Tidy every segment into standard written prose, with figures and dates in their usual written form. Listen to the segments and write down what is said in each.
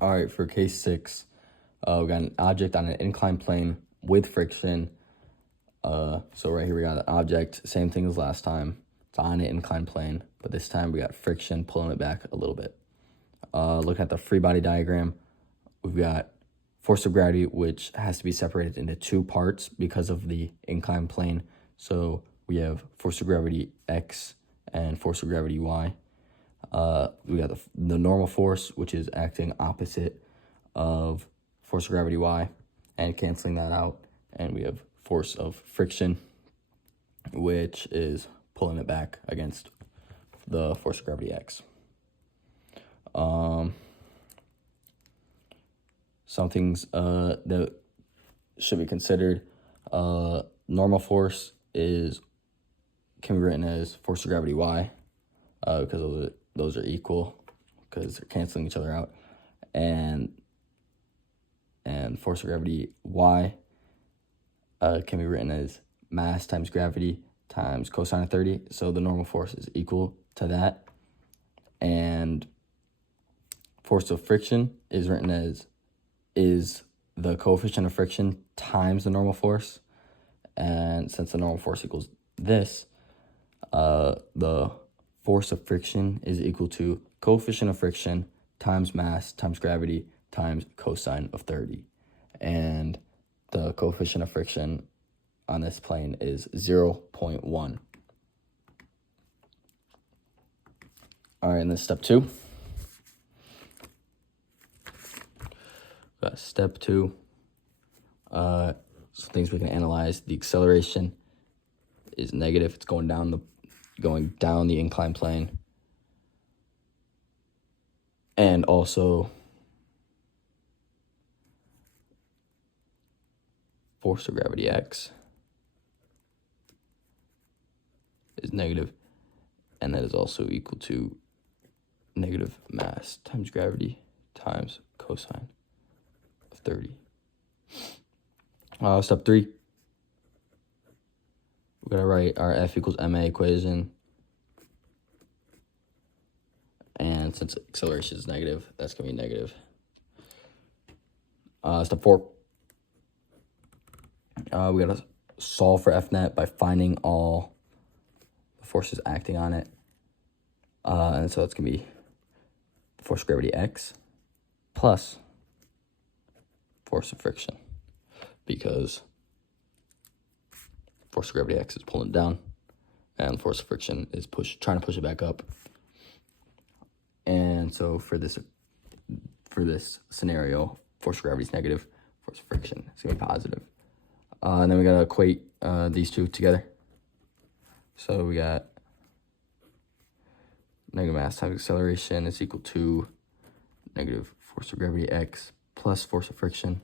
All right, for case 6, we got an object on an inclined plane with friction. So right here we got an object, same thing as last time. It's on an inclined plane, but this time we got friction pulling it back a little bit. Looking at the free body diagram, we've got force of gravity, which has to be separated into 2 parts because of the inclined plane. So we have force of gravity X and force of gravity Y. We got the normal force, which is acting opposite of force of gravity Y, and canceling that out. And we have force of friction, which is pulling it back against the force of gravity X. Some things that should be considered. Normal force can be written as force of gravity Y, because those are equal because they're canceling each other out, and force of gravity Y can be written as mass times gravity times cosine of 30. So the normal force is equal to that, and force of friction is written as the coefficient of friction times the normal force. And since the normal force equals this, the force of friction is equal to coefficient of friction times mass times gravity times cosine of 30. And the coefficient of friction on this plane is 0.1. All right, and then step 2. Step 2, some things we can analyze. The acceleration is negative. It's going down the inclined plane. And also force of gravity X is negative, and that is also equal to negative mass times gravity times cosine of 30. Step 3, we're going to write our F equals ma equation. And since acceleration is negative, that's going to be negative. Step 4, we got to solve for F net by finding all the forces acting on it. And so it's going to be force of gravity X plus force of friction, because force of gravity X is pulling it down and force of friction is trying to push it back up. And so for this scenario, force of gravity is negative, force of friction is going to be positive. And then we got to equate these two together. So we got negative mass times acceleration is equal to negative force of gravity X plus force of friction.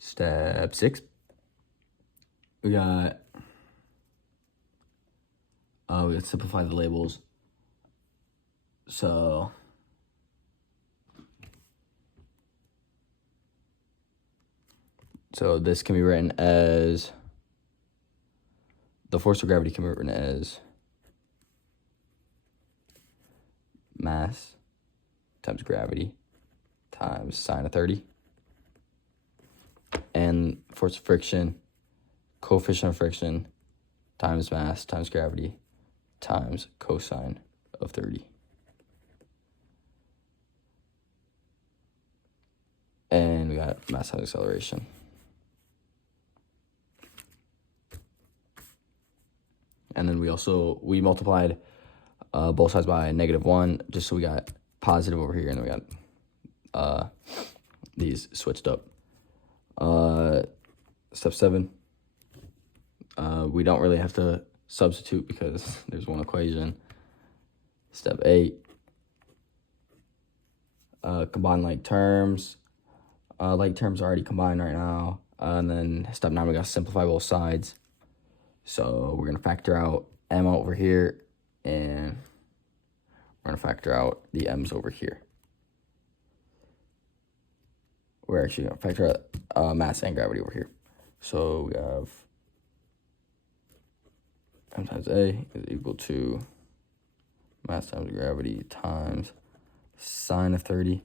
Step 6, we got we got to simplify the labels. So this can be written as, the force of gravity can be written as mass times gravity times sine of 30. And force of friction, coefficient of friction times mass times gravity times cosine of 30. And we got mass times acceleration. And then we multiplied both sides by -1, just so we got positive over here, and then we got these switched up. Step 7, we don't really have to substitute because there's one equation. Step 8, combine like terms. Like terms are already combined right now. And then step 9, we got to simplify both sides. So we're going to factor out m over here, and we're going to factor out the m's over here. We're actually going to factor out mass and gravity over here. So we have m times a is equal to mass times gravity times sine of 30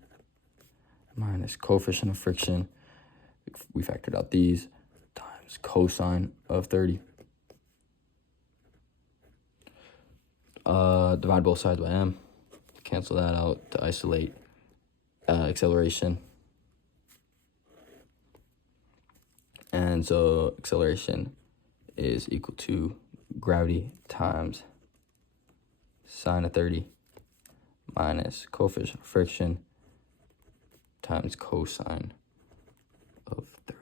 minus coefficient of friction. We factored out these times cosine of 30. Divide both sides by m. Cancel that out to isolate acceleration. And so acceleration is equal to gravity times sine of 30 minus coefficient of friction times cosine of 30.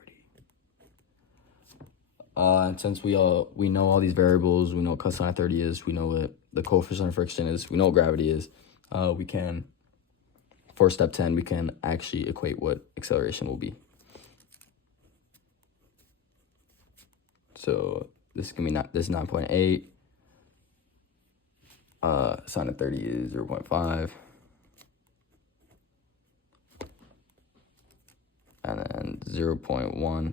And since we know all these variables, we know what cosine of 30 is, we know what the coefficient of friction is, we know what gravity is, we can, for step 10, we can actually equate what acceleration will be. So this is gonna be this is 9.8. Sine of 30 is 0.5. And then 0.1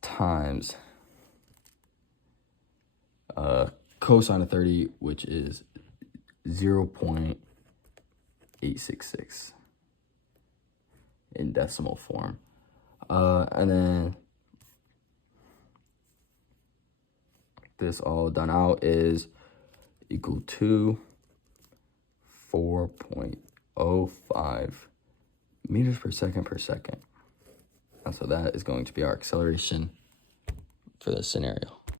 times cosine of 30, which is 0.866 in decimal form. And then this all done out is equal to 4.05 meters per second. And so that is going to be our acceleration for this scenario.